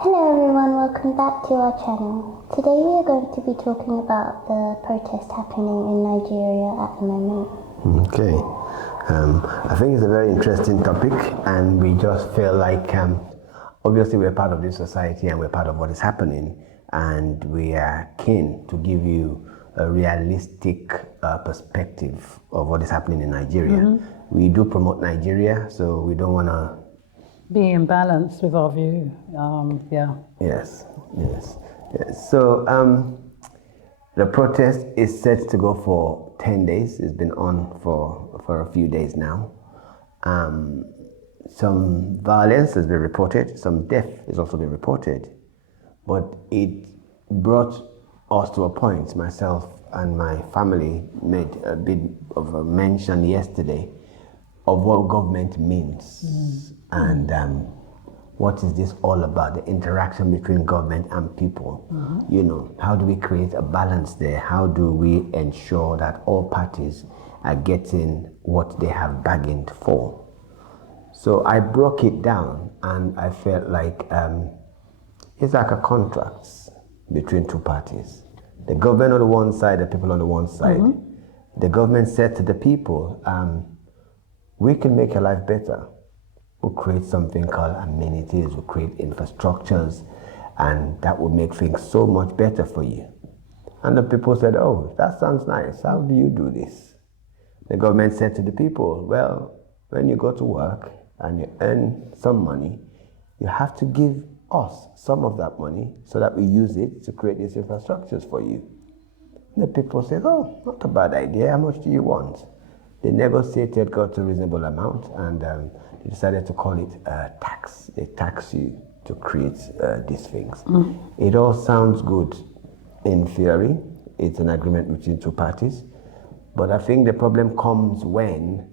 Hello everyone, welcome back to our channel. Today we are going to be talking about the protest happening in Nigeria at the moment. Okay, I think it's a very interesting topic, and we just feel like obviously we're part of this society and we're part of what is happening, and we are keen to give you a realistic perspective of what is happening in Nigeria. We do promote Nigeria, so we don't want to be in balance with our view. Yes. So the protest is set to go for 10 days. It's been on for a few days now. Some violence has been reported, some death has also been reported, but it brought us to a point. Myself and my family made a bit of a mention yesterday of what government means and what is this all about, the interaction between government and people. You know, how do we create a balance there? How do we ensure that all parties are getting what they have bargained for? So I broke it down, and I felt like it's like a contract between two parties. The government on the one side, the people on the one side. The government said to the people, we can make your life better. We'll create something called amenities, we'll create infrastructures, and that will make things so much better for you. And the people said, oh, that sounds nice. How do you do this? The government said to the people, well, when you go to work and you earn some money, you have to give us some of that money so that we use it to create these infrastructures for you. And the people said, oh, not a bad idea. How much do you want? They negotiated, got to a reasonable amount, and they decided to call it a tax. They tax you to create these things. It all sounds good in theory. It's an agreement between two parties. But I think the problem comes when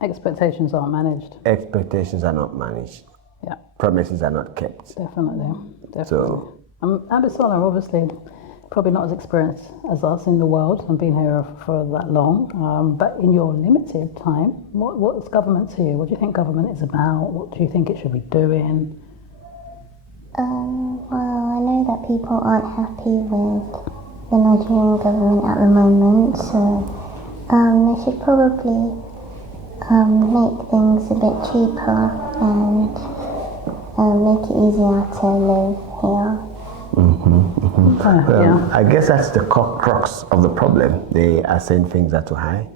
expectations aren't managed. Expectations are not managed. Yeah. Promises are not kept. Definitely. So, Abisola, obviously, probably not as experienced as us in the world and been here for that long, but in your limited time, what's government to you? What do you think government is about? What do you think it should be doing? Well, I know that people aren't happy with the Nigerian government at the moment, so they should probably make things a bit cheaper and make it easier to live here. Well, I guess that's the crux of the problem. They are saying things are too high,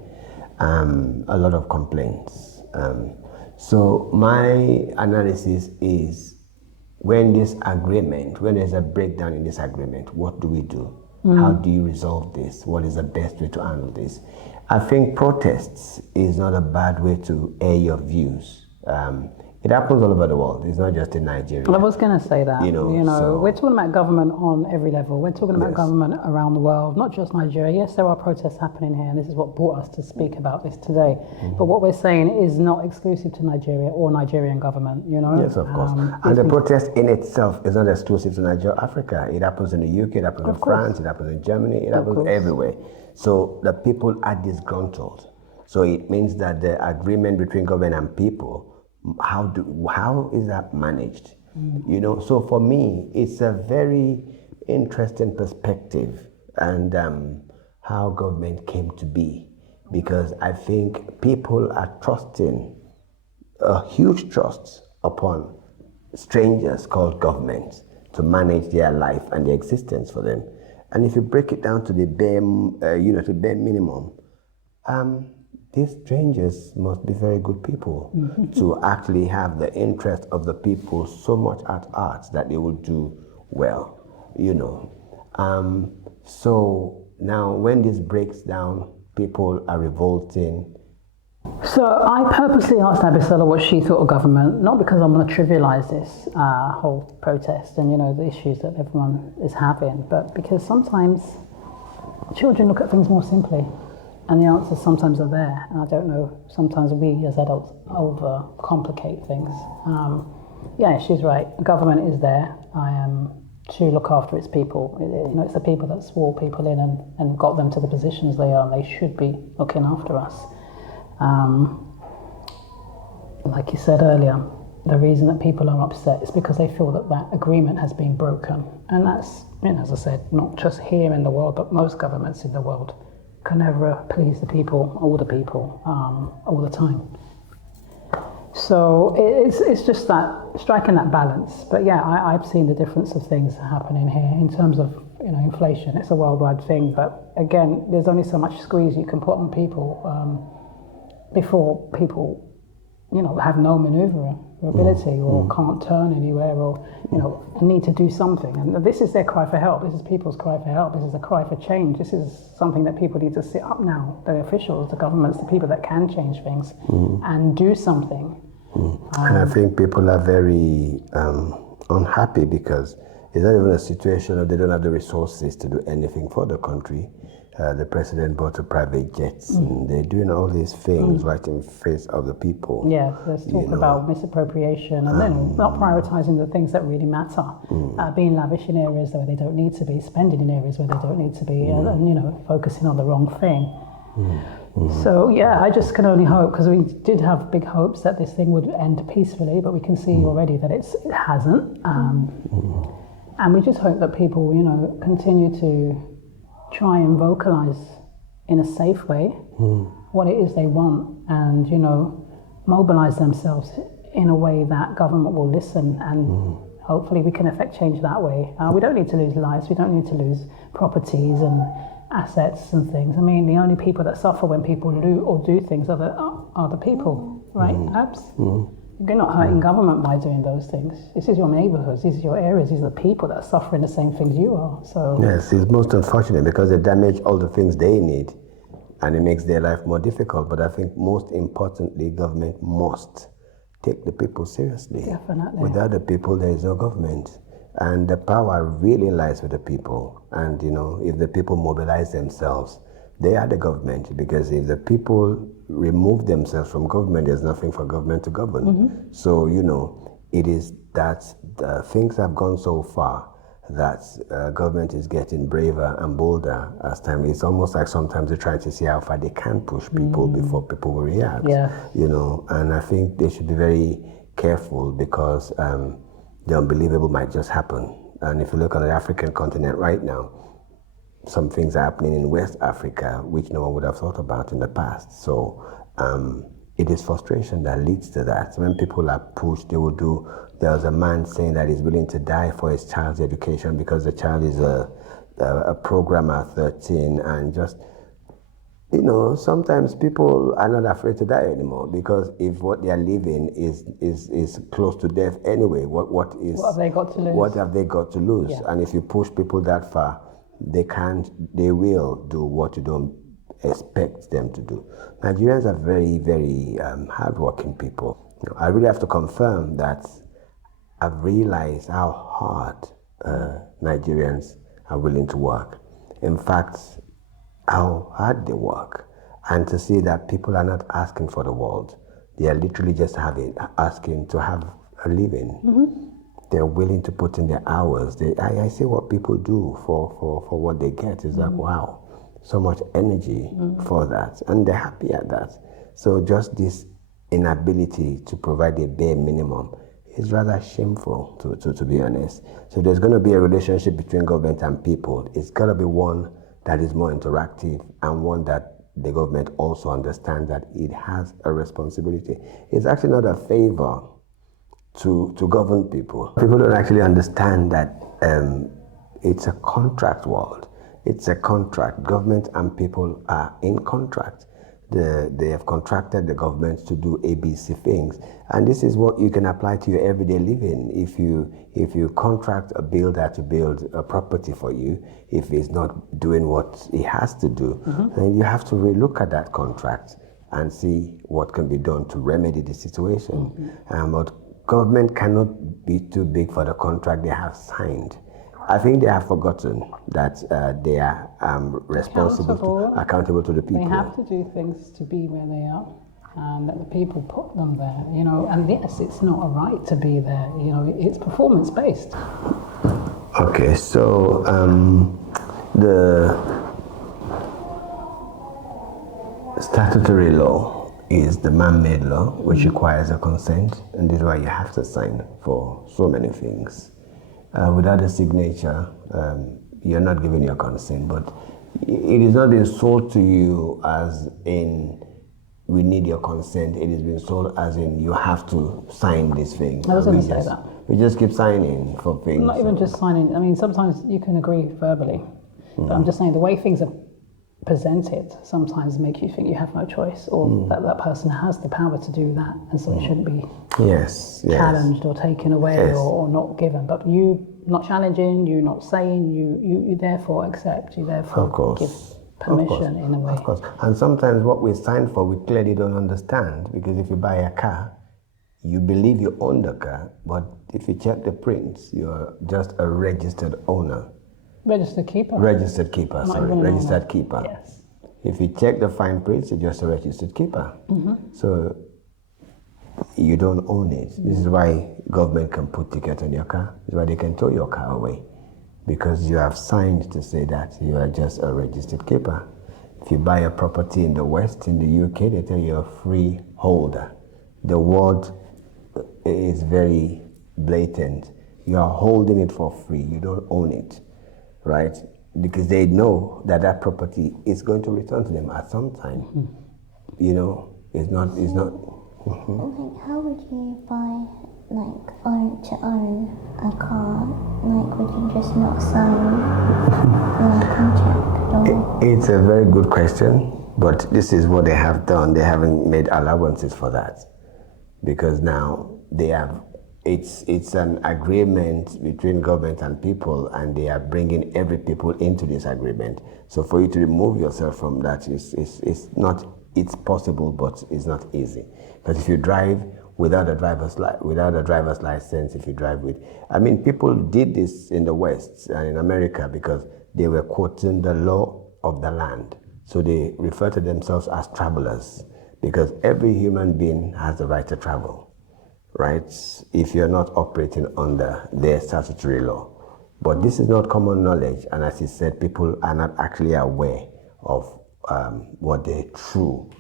a lot of complaints. So my analysis is, when there's a breakdown in this agreement, what do we do? How do you resolve this? What is the best way to handle this? I think protests is not a bad way to air your views. It happens all over the world. It's not just in Nigeria. I was going to say that. So we're talking about government on every level. We're talking about government around the world, not just Nigeria. Yes, there are protests happening here, and this is what brought us to speak about this today. But what we're saying is not exclusive to Nigeria or Nigerian government. Yes, of course. And the protest in itself is not exclusive to Nigeria, Africa. It happens in the UK. It happens in France. It happens in Germany. It happens everywhere. So the people are disgruntled. So it means that the agreement between government and people, how is that managed? So for me, it's a very interesting perspective, and how government came to be, because I think people are trusting a huge trust upon strangers called government to manage their life and their existence for them. And if you break it down to the bare minimum, these strangers must be very good people to actually have the interest of the people so much at heart that they will do well, So now when this breaks down, people are revolting. So I purposely asked Abisola what she thought of government, not because I'm going to trivialize this whole protest and the issues that everyone is having, but because sometimes children look at things more simply. And the answers sometimes are there, and I don't know, sometimes we as adults overcomplicate things. She's right, government is there to look after its people. It's the people that swore people in and got them to the positions they are, and they should be looking after us. Like you said earlier, the reason that people are upset is because they feel that that agreement has been broken. And that's, as I said, not just here in the world, but most governments in the world can never please the people, all the time. So it's just that, striking that balance. But yeah, I've seen the difference of things happening here in terms of, inflation. It's a worldwide thing, but again, there's only so much squeeze you can put on people before people, have no maneuverability or can't turn anywhere or, need to do something. And this is their cry for help. This is people's cry for help. This is a cry for change. This is something that people need to sit up now, the officials, the governments, the people that can change things and do something. And I think people are very unhappy because it's not even a situation of they don't have the resources to do anything for the country. The president bought a private jets and they're doing all these things right in the face of the people. Yeah, there's talk about misappropriation and then not prioritising the things that really matter. Being lavish in areas where they don't need to be, spending in areas where they don't need to be, and focusing on the wrong thing. So yeah, I just can only hope, because we did have big hopes that this thing would end peacefully, but we can see already that it hasn't. And we just hope that people, continue to try and vocalize in a safe way what it is they want and, mobilize themselves in a way that government will listen and hopefully we can affect change that way. We don't need to lose lives, we don't need to lose properties and assets and things. I mean, the only people that suffer when people do things are the people, right? You're not hurting government by doing those things. This is your neighborhoods, these are your areas, these are the people that are suffering the same things you are. So yes, it's most unfortunate because they damage all the things they need and it makes their life more difficult. But I think most importantly, government must take the people seriously. Definitely. Without the people, there is no government. And the power really lies with the people. And, if the people mobilize themselves, they are the government, because if the people remove themselves from government, there's nothing for government to govern. So, it is that things have gone so far that government is getting braver and bolder as time. It's almost like sometimes they're trying to see how far they can push people before people will react. Yeah. And I think they should be very careful because the unbelievable might just happen. And if you look on the African continent right now, some things are happening in West Africa which no one would have thought about in the past. So it is frustration that leads to that. When people are pushed, they will do. There was a man saying that he's willing to die for his child's education because the child is a programmer 13 and just, sometimes people are not afraid to die anymore because if what they are living is close to death anyway, what have they got to lose? What have they got to lose? Yeah. And if you push people that far, they will do what you don't expect them to do. Nigerians are very, very hardworking people. I really have to confirm that I've realized how hard Nigerians are willing to work. In fact, how hard they work. And to see that people are not asking for the world. They are literally just asking to have a living. They're willing to put in their hours. I see what people do for what they get. It's like, wow, so much energy for that. And they're happy at that. So just this inability to provide a bare minimum is rather shameful, to be honest. So there's going to be a relationship between government and people. It's got to be one that is more interactive and one that the government also understands that it has a responsibility. It's actually not a favor to govern people. People don't actually understand that it's a contract world. It's a contract. Government and people are in contract. They have contracted the government to do ABC things, and this is what you can apply to your everyday living. If you contract a builder to build a property for you, if he's not doing what he has to do, then you have to relook at that contract and see what can be done to remedy the situation. But government cannot be too big for the contract they have signed. I think they have forgotten that they are accountable to the people. They have to do things to be where they are, and that the people put them there. And yes, it's not a right to be there. It's performance based. Okay, so the statutory law is the man-made law, which requires a consent, and this is why you have to sign for so many things. Without a signature, you're not giving your consent, but it is not being sold to you as in we need your consent. It is being sold as in you have to sign this thing. I was going to say that. We just keep signing for things. Not even just signing. I mean, sometimes you can agree verbally, but I'm just saying the way things are presented sometimes make you think you have no choice, or that person has the power to do that, and so it shouldn't be challenged or taken away or not given. But you not challenging, you not saying, you therefore accept, you therefore give permission in a way. Of course. And sometimes what we sign for, we clearly don't understand, because if you buy a car, you believe you own the car, but if you check the prints, you're just a registered owner. Registered keeper. Registered keeper, registered keeper. Yes. If you check the fine prints, you're just a registered keeper. So you don't own it. This is why government can put ticket on your car. This is why they can tow your car away, because you have signed to say that you are just a registered keeper. If you buy a property in the West, in the UK, they tell you you're a freeholder. The word is very blatant. You are holding it for free. You don't own it, right? Because they know that that property is going to return to them at some time. You know, it's not. Like, how would you buy, like, own a car? Like, would you just not sign a contract? Or? It's a very good question, but this is what they have done. They haven't made allowances for that, because now they have. It's an agreement between government and people, and they are bringing every people into this agreement. So for you to remove yourself from that is not. It's possible, but it's not easy. Because if you drive without a driver's license, if you drive with, I mean, people did this in the West and in America because they were quoting the law of the land. So they refer to themselves as travelers, because every human being has the right to travel, right? If you're not operating under their statutory law. But this is not common knowledge, and as you said, people are not actually aware of what their true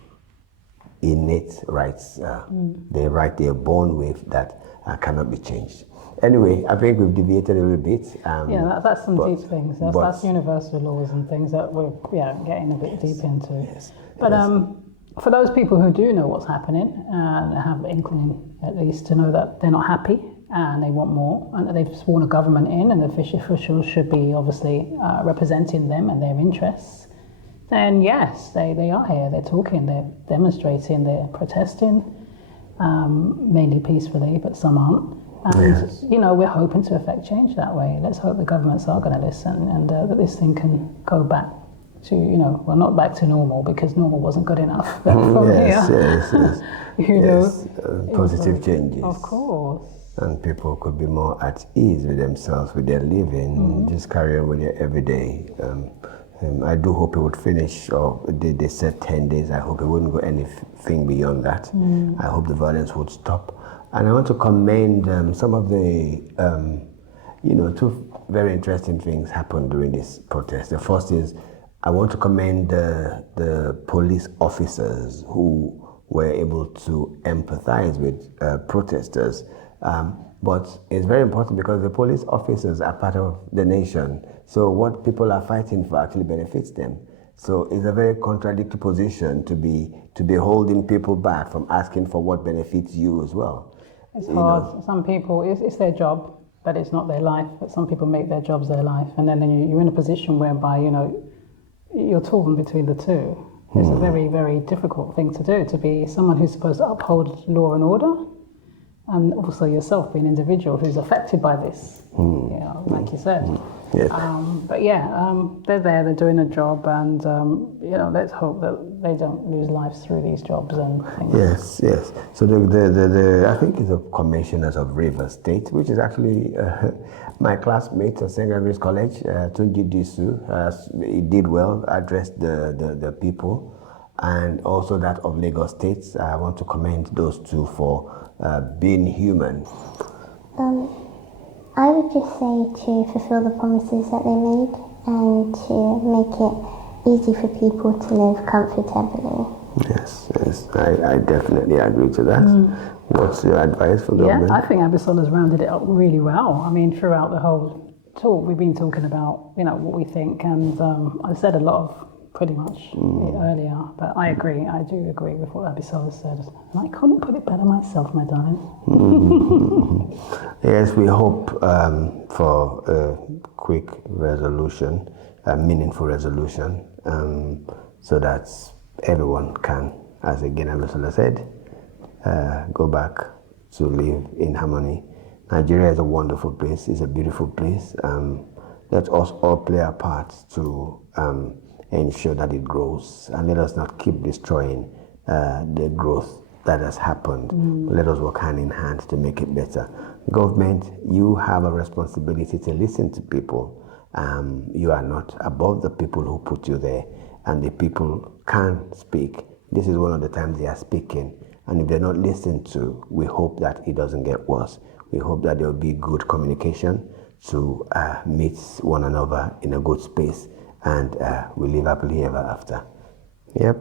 innate rights are. The right they're born with that cannot be changed. Anyway, I think we've deviated a little bit. That's some deep things. That's universal laws and things that we're getting a bit deep into. Yes. But for those people who do know what's happening and have the inkling at least to know that they're not happy and they want more, and they've sworn a government in, and the officials should be obviously representing them and their interests, then yes, they are here, they're talking, they're demonstrating, they're protesting, mainly peacefully, but some aren't. And, you know, we're hoping to affect change that way. Let's hope the governments are going to listen, and that this thing can go back to, you know, well, not back to normal, because normal wasn't good enough. But from positive changes. Of course. And people could be more at ease with themselves, with their living, just carry on with their everyday. I do hope it would finish, or they said 10 days. I hope it wouldn't go anything beyond that. I hope the violence would stop. And I want to commend some of the, two very interesting things happened during this protest. The first is, I want to commend the police officers who were able to empathize with protesters. But it's very important because the police officers are part of the nation. So what people are fighting for actually benefits them. So it's a very contradictory position to be holding people back from asking for what benefits you as well. It's hard. Some people, it's their job, but it's not their life. But some people make their jobs their life. And then you're in a position whereby, you're torn between the two. It's a very, very difficult thing to do, to be someone who's supposed to uphold law and order, and also yourself being an individual who's affected by this, like you said. Yes. They're there, they're doing a job, and let's hope that they don't lose lives through these jobs and things. Yes. So the I think it's a commissioners of Rivers State, which is actually my classmate at St. Gregory's College, Tunji Disu. He did well, addressed the people, and also that of Lagos State. I want to commend those two for being human. I would just say to fulfill the promises that they made and to make it easy for people to live comfortably. Yes, I definitely agree to that. What's your advice for government? Yeah, I think Abisola's rounded it up really well. I mean, throughout the whole talk, we've been talking about, what we think, and I said a lot of pretty much it earlier, but I agree. I do agree with what Abisola said. And I couldn't put it better myself, my darling. Yes, we hope for a quick resolution, a meaningful resolution, so that everyone can, as again Abisola said, go back to live in harmony. Nigeria is a wonderful place. It's a beautiful place. Let us all play our part to ensure that it grows, and let us not keep destroying the growth that has happened. Let us work hand in hand to make it better. Government, you have a responsibility to listen to people. You are not above the people who put you there, and the people can speak. This is one of the times they are speaking, and if they're not listened to, we hope that it doesn't get worse. We hope that there will be good communication to meet one another in a good space, and we live happily ever after. Yep.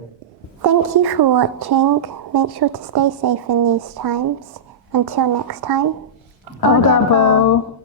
Thank you for watching. Make sure to stay safe in these times. Until next time. Odabo.